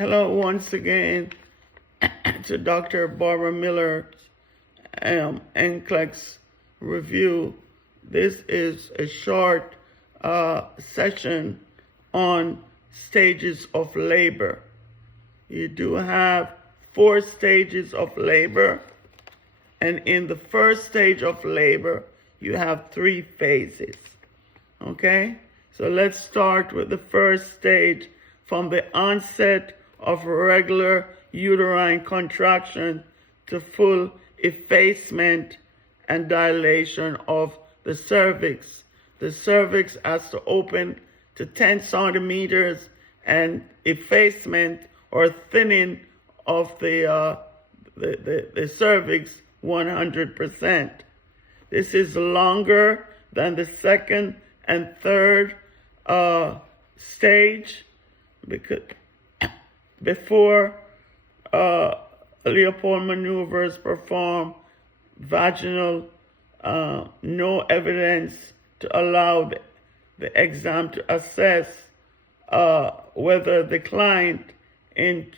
Hello once again to Dr. Barbara Miller NCLEX review. This is a short session on stages of labor. You do have 4 stages of labor, and in the first stage of labor, you have 3 phases. Okay? So let's start with the first stage, from the onset of regular uterine contraction to full effacement and dilation of the cervix. The cervix has to open to 10 centimeters and effacement or thinning of the cervix 100%. This is longer than the second and third stage, because before Leopold maneuvers perform vaginal, no evidence to allow the exam to assess whether the client in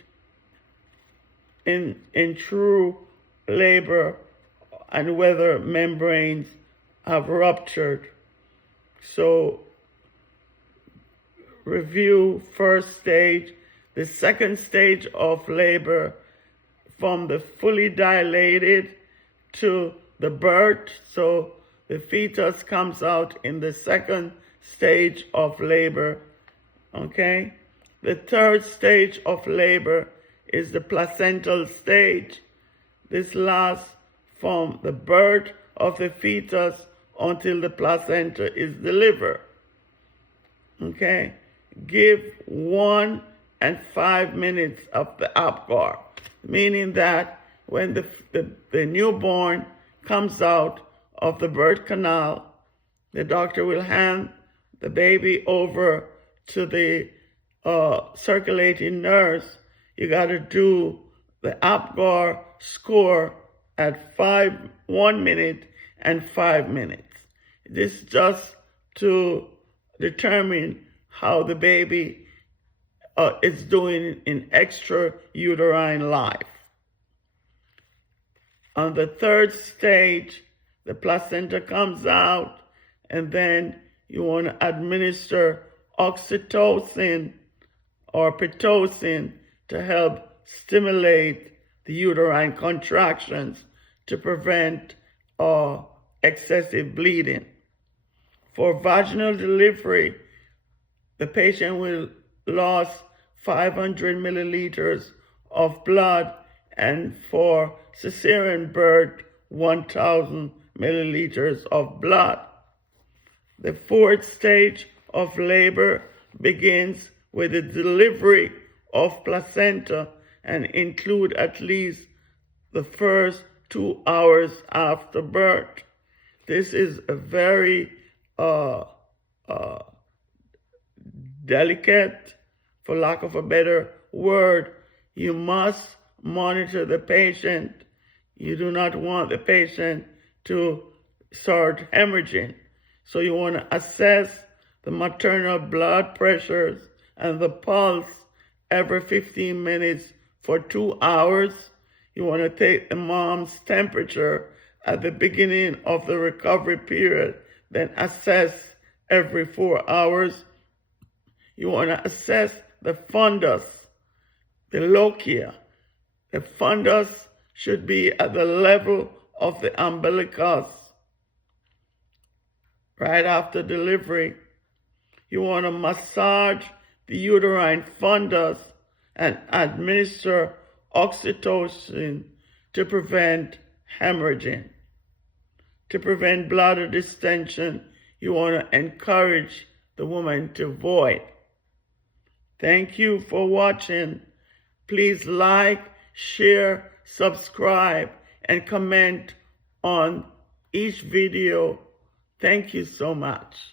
true labor and whether membranes have ruptured. So review first stage. The second stage of labor, from the fully dilated to the birth. So the fetus comes out in the second stage of labor. Okay? The third stage of labor is the placental stage. This lasts from the birth of the fetus until the placenta is delivered. Okay? Give 1 and 5 minutes of the Apgar, meaning that when the newborn comes out of the birth canal, the doctor will hand the baby over to the circulating nurse. You got to do the Apgar score at 1 minute and 5 minutes. This is just to determine how the baby is doing in extrauterine life. On the third stage, the placenta comes out, and then you want to administer oxytocin or pitocin to help stimulate the uterine contractions to prevent excessive bleeding. For vaginal delivery, the patient will lose 500 milliliters of blood, and for cesarean birth, 1,000 milliliters of blood. The fourth stage of labor begins with the delivery of placenta and include at least the first 2 hours after birth. This is a very delicate, for lack of a better word. You must monitor the patient. You do not want the patient to start hemorrhaging. So you want to assess the maternal blood pressures and the pulse every 15 minutes for 2 hours. You want to take the mom's temperature at the beginning of the recovery period, then assess every 4 hours. You want to assess the fundus, the lochia. The fundus should be at the level of the umbilicus. Right after delivery, you want to massage the uterine fundus and administer oxytocin to prevent hemorrhaging. To prevent bladder distension, you want to encourage the woman to void. Thank you for watching. Please like, share, subscribe, and comment on each video. Thank you so much.